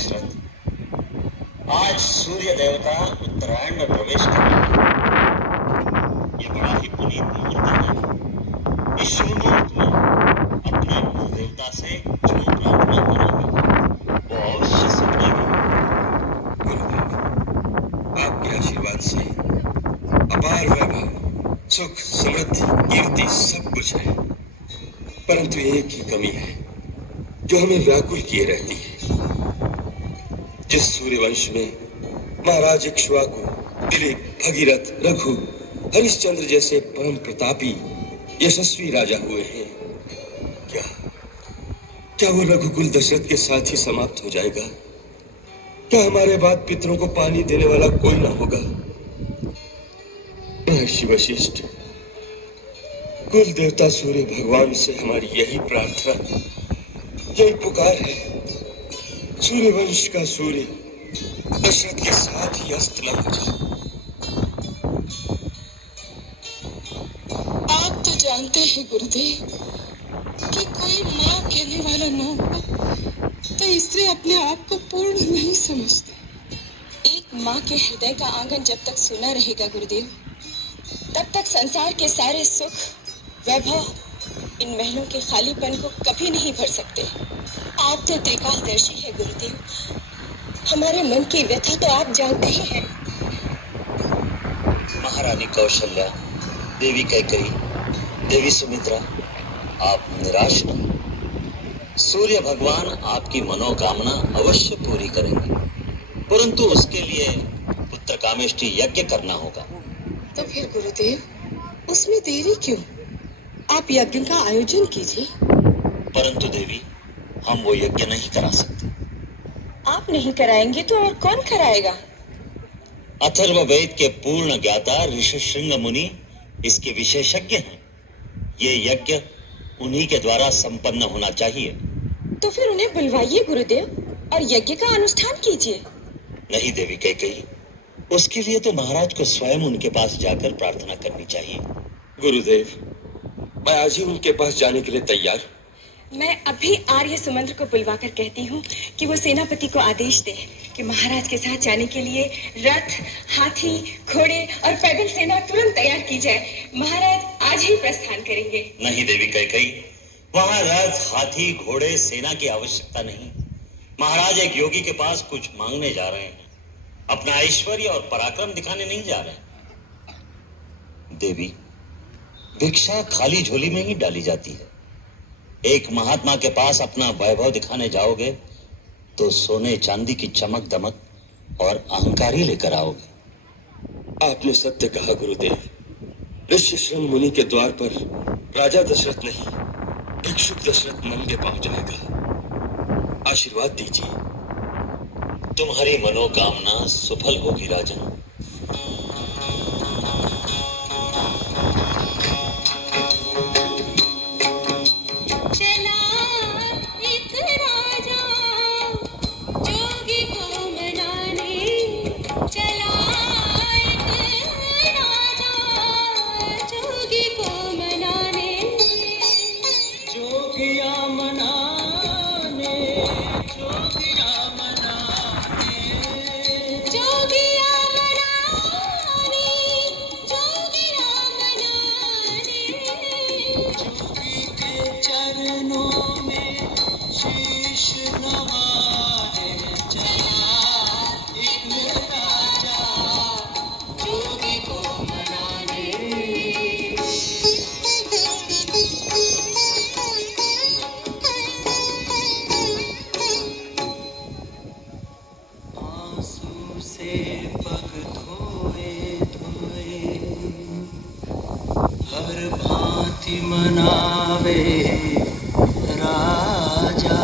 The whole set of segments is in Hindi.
दशरथ, आज सूर्य देवता उत्तरायण में प्रवेश कर रहे हैं। ये बड़ा ही पुनीत मुहूर्त है। इस शुभ मुहूर्त में अपने कुल देवता से जो प्रार्थना करोगे वो अवश्य सुनेगा। गुरुदेव, आपके आशीर्वाद से अपार वैभव, सुख, समृद्धि, कीर्ति सब कुछ है, परंतु एक ही कमी है जो हमें व्याकुल किए रहती है। जिस सूर्यवंश में महाराज इक्ष्वाकु, दिलीप, भगीरथ, रघु, हरिश्चंद्र जैसे परम प्रतापी यशस्वी राजा हुए हैं, क्या क्या वो रघुकुल दशरथ के साथ ही समाप्त हो जाएगा? क्या हमारे बाद पितरों को पानी देने वाला कोई ना होगा? महर्षि वशिष्ठ, कुल देवता सूर्य भगवान से हमारी यही प्रार्थना, यही पुकार है, सूर्यवंश का सूर्य दशरथ के साथ ही अस्त न हो जाए। आप तो जानते हैं गुरुदेव कि कोई माँ कहने वाला न हो तो स्त्री अपने आप को पूर्ण नहीं समझती। एक माँ के हृदय का आंगन जब तक सुना रहेगा गुरुदेव, तब तक संसार के सारे सुख वैभव इन महलों के खालीपन को कभी नहीं भर सकते। आप तो त्रिकालदर्शी है गुरुदेव, हमारे मन की व्यथा तो आप जानते ही हैं। महारानी कौशल्या, देवी कैकेयी, देवी सुमित्रा, आप निराश न हो। सूर्य भगवान आपकी मनोकामना अवश्य पूरी करेंगे, परंतु उसके लिए पुत्र कामेष्टि यज्ञ करना होगा। तो फिर गुरुदेव, उसमें देरी क्यों? आप यज्ञ का आयोजन कीजिए। परंतु देवी, हम वो यज्ञ नहीं करा सकते। आप नहीं कराएंगे तो और कौन कराएगा? अथर्ववेद के पूर्ण ज्ञाता ऋषिशृंग मुनि इसके विशेषज्ञ हैं। ये यज्ञ उन्हीं के द्वारा संपन्न होना चाहिए। तो फिर उन्हें बुलवाइए गुरुदेव और यज्ञ का अनुष्ठान कीजिए। नहीं देवी कैकेयी, उसके लिए तो महाराज को स्वयं उनके पास जाकर प्रार्थना करनी चाहिए। गुरुदेव, मैं आज ही उनके पास जाने के लिए तैयार। मैं अभी आर्य सुमंत्र को बुलवाकर कहती हूँ कि वो सेनापति को आदेश दे कि महाराज के साथ जाने के लिए रथ, हाथी, घोड़े और पैदल सेना तुरंत तैयार की जाए। महाराज आज ही प्रस्थान करेंगे। नहीं देवी कैकेयी, वहाँ रथ, हाथी, घोड़े, सेना की आवश्यकता नहीं। महाराज एक योगी के पास कुछ मांगने जा रहे हैं, अपना ऐश्वर्य और पराक्रम दिखाने नहीं जा रहे। देवी, भिक्षा खाली झोली में ही डाली जाती है। एक महात्मा के पास अपना वैभव दिखाने जाओगे तो सोने चांदी की चमक दमक और अहंकार ही लेकर आओगे। आपने सत्य कहा गुरुदेव। ऋषिशृंग मुनि के द्वार पर राजा दशरथ नहीं, भिक्षुक दशरथ नंगे पांव जाएगा। आशीर्वाद दीजिए। तुम्हारी मनोकामना सफल होगी राजन। मनावे राजा।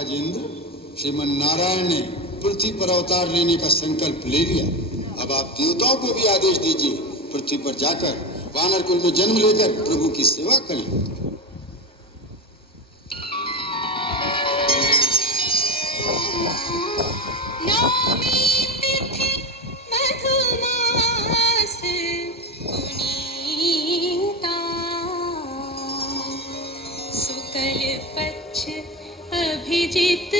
महाराज इंद्र, श्रीमन नारायण ने पृथ्वी पर अवतार लेने का संकल्प ले लिया। अब आप देवताओं को भी आदेश दीजिए, पृथ्वी पर जाकर वानर कुल में जन्म लेकर प्रभु की सेवा करें। नौमी तिथि मधुमास पुनीता, शुक्ल पक्ष अभिजित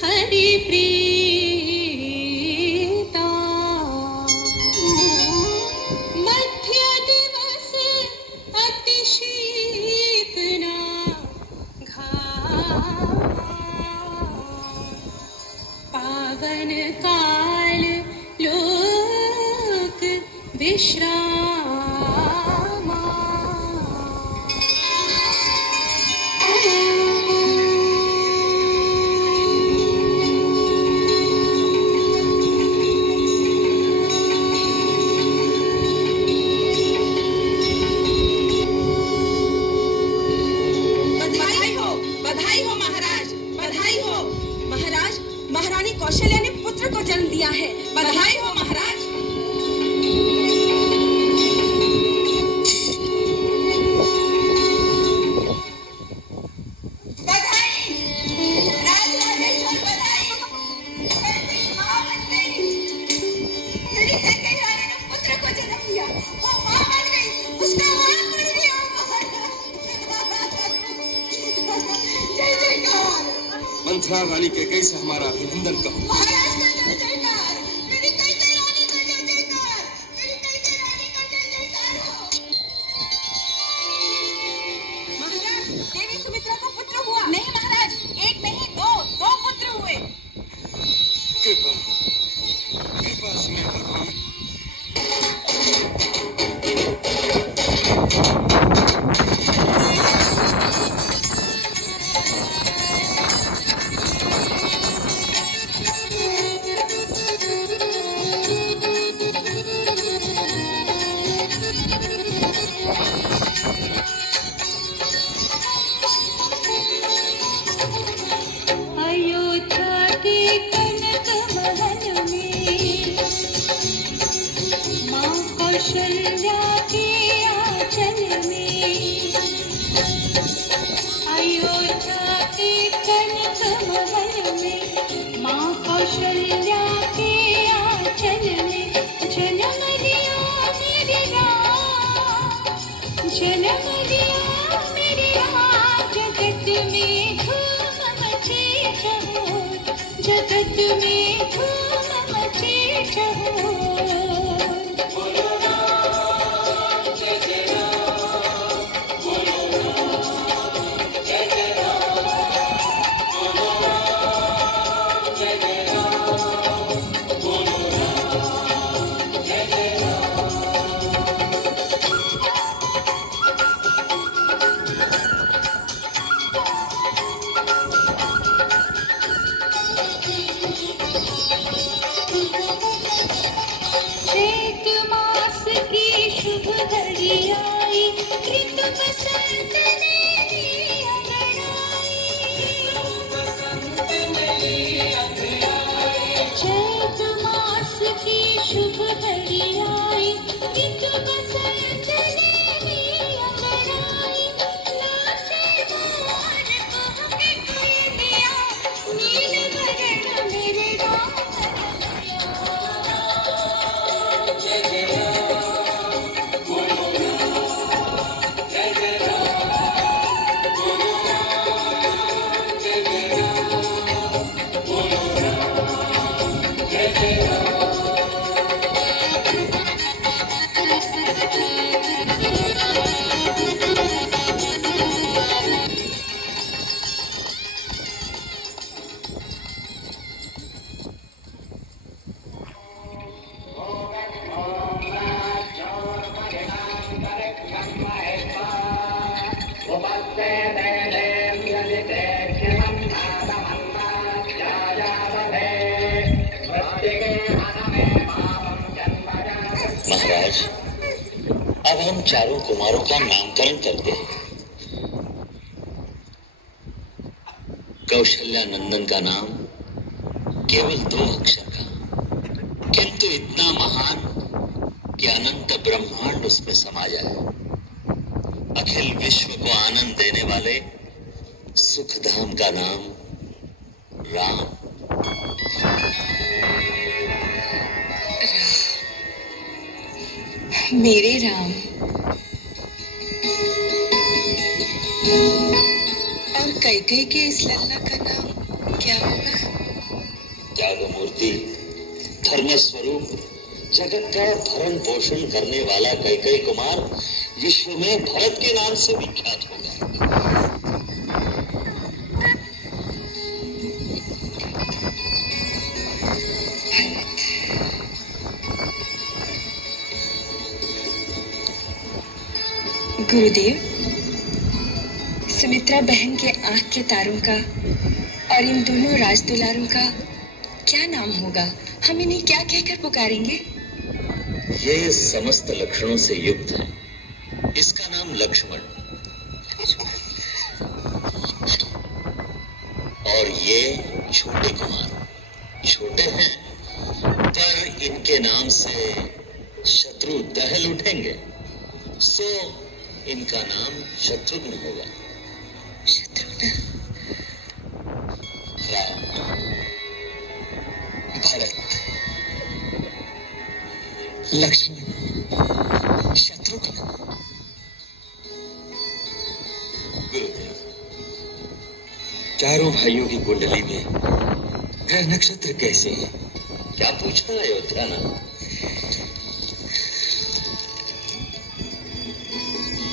हरि प्रीता, मध्य दिवस अति शीतना घा, पावन काल लोक विश्रामा। बधाई हो महाराज, बधाई हो महाराज। महारानी कौशल्या ने पुत्र को जन्म दिया है। बधाई हो महाराज। बधाई राजराजेश्वर, बधाई। मेरी माँ बन गई। मेरी कैकेयी रानी ने पुत्र को जन्म दिया, वो माँ बन गई, उसका मान बढ़ गया। जय जयकार। मंथरा रानी कैकेयी से हमारा अभिनंदन कहो। महाराज का जय जयकार। मेरी कैकेयी रानी का जय जयकार। मेरी कैकेयी रानी का जय जयकार हो। महाराज, देवी सुमित्रा को पुत्र हुआ। नहीं महाराज, एक नहीं दो पुत्र हुए। कृपा कृपा सुने भगवान। अयोध्या के कनक महल में माँ कौशल्या के आंचल में, अयोध्या के कनक महल में माँ कौशल्या के आंचल में जन्म लिया मेरी राम, जन्म लिया मेरी राम। जगत में धूम मचे चहुर, जगत में धूम मचे चहुर। चैत मास की शुभ घड़ी आई, ऋतु बसंत ने ली अंगड़ाई। चैत मास की शुभ घड़ी आई, ऋतु बसंत ने ली अंगड़ाई। नाचे मोर कुहके कोयलिया, नील वरण मेरे राम महाराज, अब हम चारों कुमारों का नामकरण करते हैं। कौशल्या नंदन का नाम केवल 2 अक्षर का, किंतु इतना महान कि अनंत ब्रह्मांड उसमें समा जाए। अखिल विश्व को आनंद देने वाले सुखधाम का नाम राम। मेरे राम। और कैकेयी के इस लल्ला का नाम क्या होगा? त्यागमूर्ति, धर्म स्वरूप, जगत का भरण पोषण करने वाला कैकेयी कुमार विश्व में भरत के नाम से विख्यात होगा। गुरुदेव, सुमित्रा बहन के आंख के तारों का और इन दोनों राजदुलारों का क्या नाम होगा? हम इन्हें क्या कहकर पुकारेंगे? ये समस्त लक्षणों से युक्त है। इसका नाम लक्ष्मण और ये छोटे कुमार। छोटे हैं पर इनके नाम से शत्रु दहल उठेंगे, सो इनका नाम शत्रुघ्न होगा। शत्रुघ्न, राम, भरत, लक्ष्मण, शत्रुघ्न। गुरुदेव, चारों भाइयों की कुंडली में ग्रह नक्षत्र कैसे हैं? क्या पूछा अयोध्यानाथ?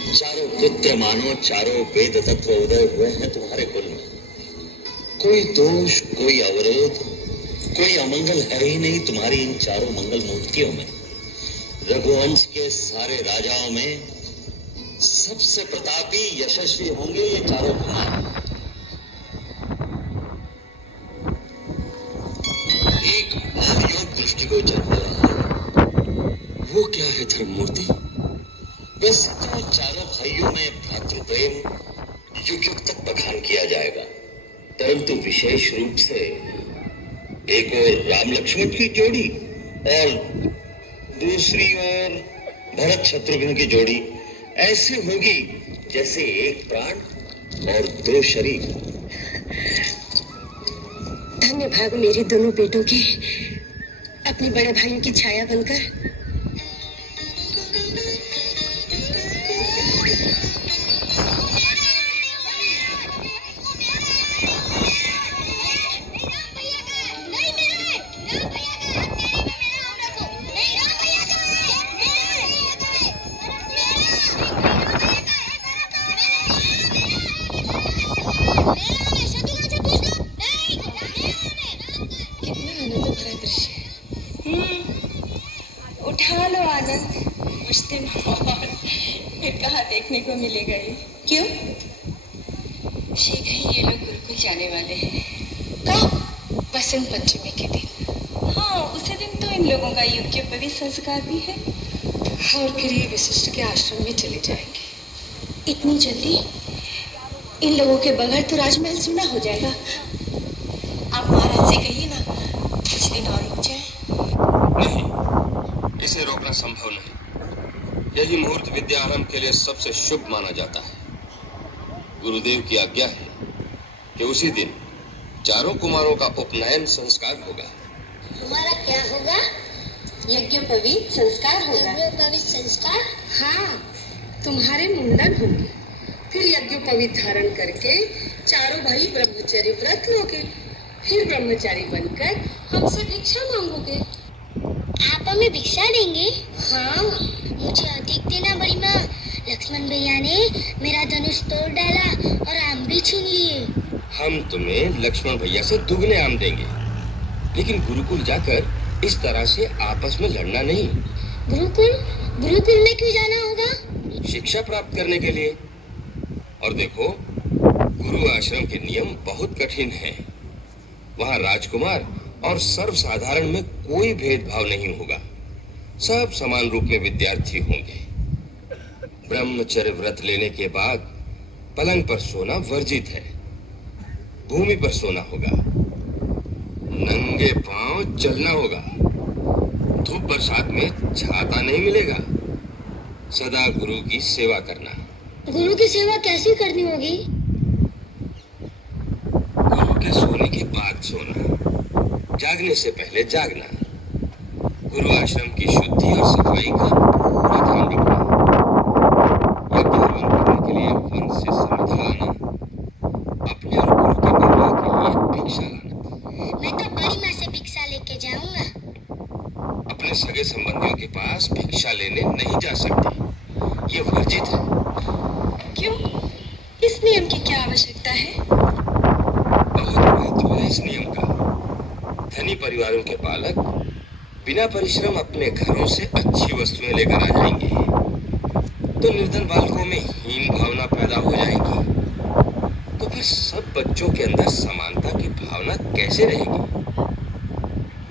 चारों पुत्र मानो चारों वेद तत्व उदय हुए हैं तुम्हारे कुल में। कोई दोष, कोई अवरोध, कोई अमंगल है ही नहीं तुम्हारी इन चारों मंगल मूर्तियों में। रघुवंश के सारे राजाओं में सबसे प्रतापी यशस्वी होंगे ये चारों कुमार। एक योग दृष्टिगोचर हो रहा है। वो क्या है धर्ममूर्ति? वैसे तो चारों भाइयों में भ्रातृ प्रेम युग युग तक बखान किया जाएगा, परंतु विशेष रूप से एक और राम लक्ष्मण की जोड़ी और दूसरी ओर भरत शत्रुघ्न की जोड़ी ऐसे होगी जैसे एक प्राण और 2 शरीर। धन्य भाग मेरे दोनों बेटों के अपने बड़े भाइयों की छाया बनकर। उठा लो आनंद, कुछ दिन और फिर कहाँ देखने को मिलेगा ये? क्यों? शीघ्र ही ये लोग गुरुकुल जाने वाले हैं। कब? बसंत पंचमी के दिन। हाँ, उसी दिन तो इन लोगों का यज्ञोपवीत संस्कार भी है। और फिर ये वशिष्ठ के आश्रम में चले जाएंगे। इतनी जल्दी? इन लोगों के बगैर तो राजमहल सूना हो जाएगा। आप महाराज से कहिए ना कुछ दिन और रुक जाए। नहीं, इसे रोकना संभव नहीं। यही मुहूर्त विद्या आरंभ के लिए सबसे शुभ माना जाता है। गुरुदेव की आज्ञा है कि उसी दिन चारों कुमारों का उपनयन संस्कार होगा। हमारा क्या होगा? यज्ञोपवीत संस्कार होगा। यज्ञोपवीत संस्कार? हाँ, तुम्हारे मुंडन होंगे, फिर यज्ञोपवीत धारण करके चारों भाई ब्रह्मचर्य व्रत लोगे, फिर ब्रह्मचारी बनकर हमसे भिक्षा मांगोगे। आप हमें भिक्षा देंगे? हाँ, मुझे अधिक देना बड़ी माँ। लक्ष्मण भैया ने मेरा धनुष तोड़ डाला और आम भी छीन लिए। हम तुम्हें लक्ष्मण भैया से दुगने आम देंगे, लेकिन गुरुकुल जाकर इस तरह से आपस में लड़ना नहीं। गुरुकुल? गुरुकुल में क्यों जाना होगा? शिक्षा प्राप्त करने के लिए। और देखो, गुरु आश्रम के नियम बहुत कठिन हैं। वहाँ राजकुमार और सर्वसाधारण में कोई भेदभाव नहीं होगा। सब समान रूप में विद्यार्थी होंगे। ब्रह्मचर्य व्रत लेने के बाद पलंग पर सोना वर्जित है। भूमि पर सोना होगा, नंगे पांव चलना होगा, धूप बरसात में छाता नहीं मिलेगा, सदा गुरु की सेवा करना। गुरु की सेवा कैसी करनी होगी? गुरु के सोने के बाद सोना, जागने से पहले जागना, गुरु आश्रम की शुद्धि और सफाई का पूरा ध्यान रखना, यज्ञ हवन करने के लिए वन से समिधा लाना, अपने और गुरु के निर्वाह के लिए भिक्षा लाना। मैं तो बड़ी माँ से भिक्षा लेके जाऊंगा। अपने सगे संबंधियों के पास भिक्षा लेने नहीं जा सकते, ये वर्जित है। क्यों? इस नियम की क्या आवश्यकता है? बहुत महत्व है इस नियम का। धनी परिवारों के बालक बिना परिश्रम अपने घरों से अच्छी वस्तुएं लेकर आ जाएंगे, तो निर्धन बालकों में हीन भावना पैदा हो जाएगी, तो फिर सब बच्चों के अंदर समानता की भावना कैसे रहेगी?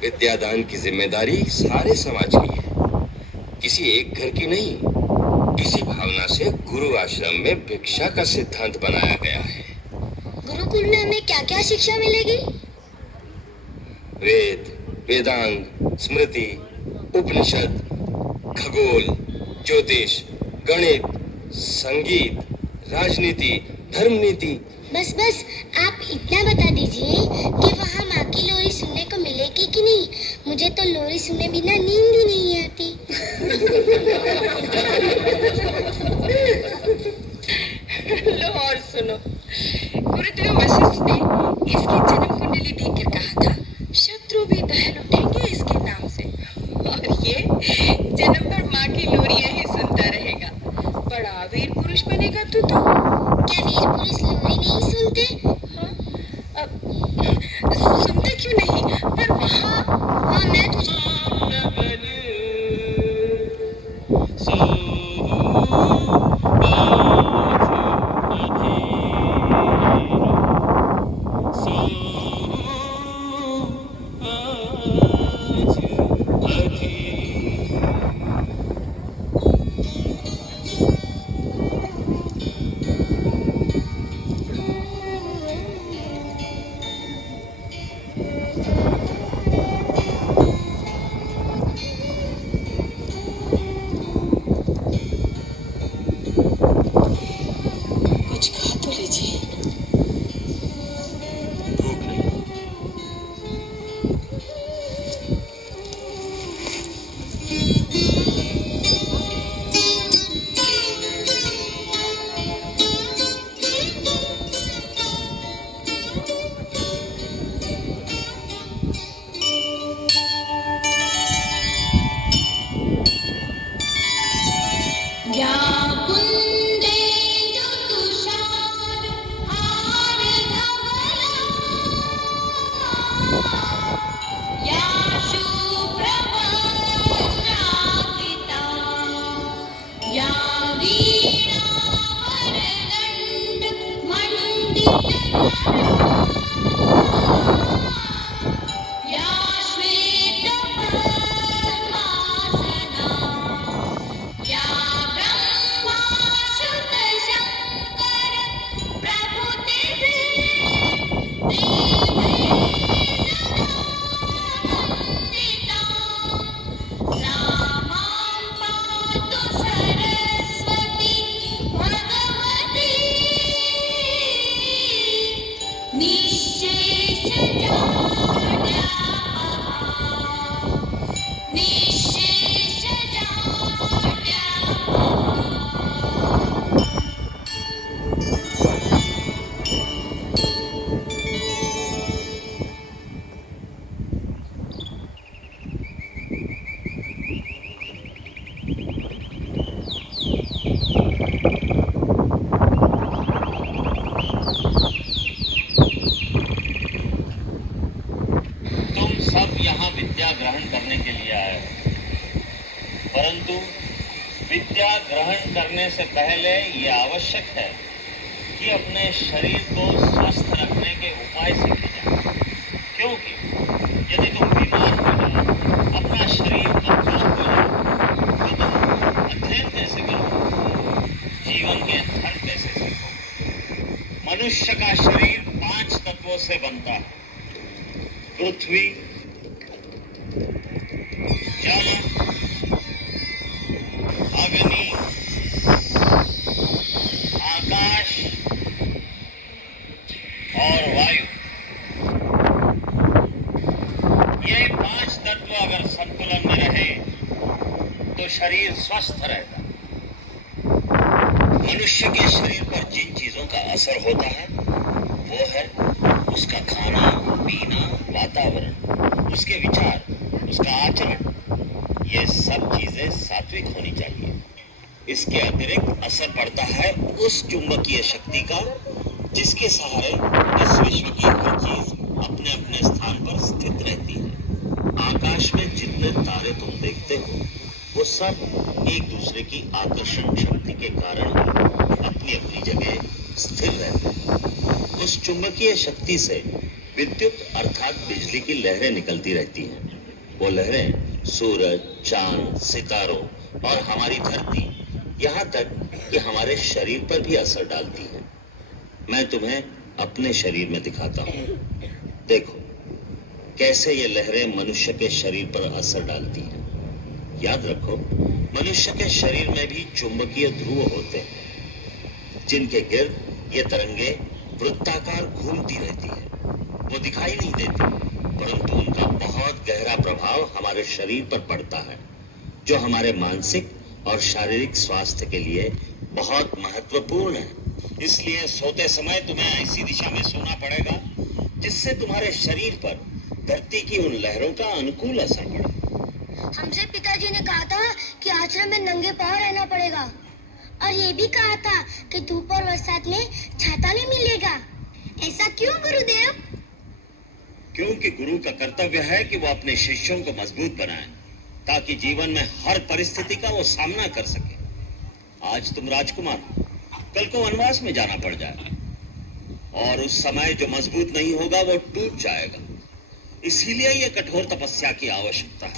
विद्यादान की जिम्मेदारी सारे समाज की है, किसी एक घर की नहीं। इसी भावना से गुरु आश्रम में भिक्षा का सिद्धांत बनाया गया है। गुरुकुल में हमें क्या क्या शिक्षा मिलेगी? वेद, वेदांग, स्मृति, उपनिषद, खगोल, ज्योतिष, गणित, संगीत, राजनीति, धर्मनीति। बस बस, आप इतना बता दीजिए कि वहाँ माँ की लोरी सुनने को मिलेगी कि नहीं। मुझे तो लोरी सुने बिना नींद ही नहीं आती। लो और सुनो। गुरुदेव वशिष्ठ ने इसकी जन्म कुंडली देखकर कहा था, शत्रु भी दहन उठेंगे इसके नाम से, और ये जन्म भर माँ की लोरियां ही सुनता रहेगा। बड़ा वीर पुरुष बनेगा तू तो। क्या वीर पुरुष लोरी नहीं सुनते? हाँ? सुनते क्यों नहीं? पर वहाँ मैं तुझे कुछ खा तो लीजिए। भूख नहीं। विद्या ग्रहण करने के लिए आए हो, परंतु विद्या ग्रहण करने से पहले यह आवश्यक है कि अपने शरीर को स्वस्थ रखने के उपाय सीखे जाएं। क्योंकि यदि तुम बीमार हो जाओ, अपना शरीर कमजोर हो जाए, तो तुम अध्ययन कैसे करोगे, जीवन के धर्म कैसे सीखोगे? मनुष्य का शरीर 5 5 तत्वों से बनता है। पृथ्वी, जल, अग्नि, आकाश और वायु। ये 5 तत्व अगर संतुलन में रहे तो शरीर स्वस्थ रहता है। मनुष्य के शरीर पर जिन चीजों का असर होता है वो है उसका खाना पीना, वातावरण, उसके विचार, उसका आचरण। ये सब चीजें सात्विक होनी चाहिए। इसके अतिरिक्त असर पड़ता है उस चुंबकीय शक्ति का जिसके सहारे इस विश्व की हर चीज अपने अपने स्थान पर स्थित रहती है। आकाश में जितने तारे तुम देखते हो वो सब एक दूसरे की आकर्षण शक्ति के कारण अपनी अपनी जगह स्थिर रहते हैं। उस चुंबकीय शक्ति से विद्युत अर्थात बिजली की लहरें निकलती रहती हैं। वो लहरें सूरज, चांद, सितारों और हमारी धरती, यहाँ तक कि हमारे शरीर पर भी असर डालती हैं। मैं तुम्हें अपने शरीर में दिखाता हूँ। देखो कैसे ये लहरें मनुष्य के शरीर पर असर डालती हैं। याद रखो, मनुष्य के शरीर में भी चुंबकीय ध्रुव होते हैं जिनके गिर्द ये तरंगे वृत्ताकार घूमती रहती है। वो दिखाई नहीं देती, परंतु उनका बहुत गहरा प्रभाव हमारे शरीर पर पड़ता है, जो हमारे मानसिक और शारीरिक स्वास्थ्य के लिए बहुत महत्वपूर्ण है। इसलिए सोते समय तुम्हें ऐसी दिशा में सोना पड़ेगा जिससे तुम्हारे शरीर पर धरती की उन लहरों का अनुकूल असर पड़े। हमसे पिताजी ने कहा था कि आश्रम में नंगे पांव रहना पड़ेगा, और ये भी कहा था कि धूप और बरसात में छाता नहीं मिलेगा। ऐसा क्यों गुरुदेव? क्योंकि गुरु का कर्तव्य है कि वो अपने शिष्यों को मजबूत बनाए ताकि जीवन में हर परिस्थिति का वो सामना कर सके। आज तुम राजकुमार, कल को वनवास में जाना पड़ जाए और उस समय जो मजबूत नहीं होगा वो टूट जाएगा। इसीलिए ये कठोर तपस्या की आवश्यकता है।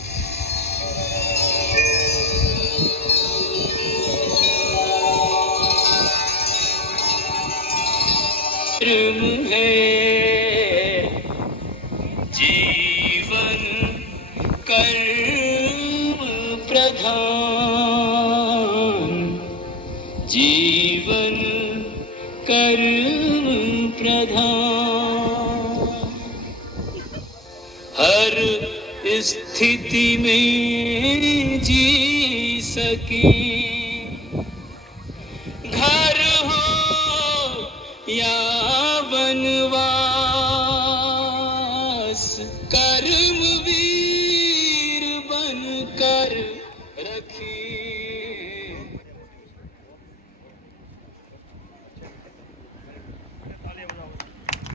जीवन कर्म प्रधान, जीवन कर्म प्रधान। हर स्थिति में जी सके, घर हो या वनवास, कर्मवीर बनकर रखिए।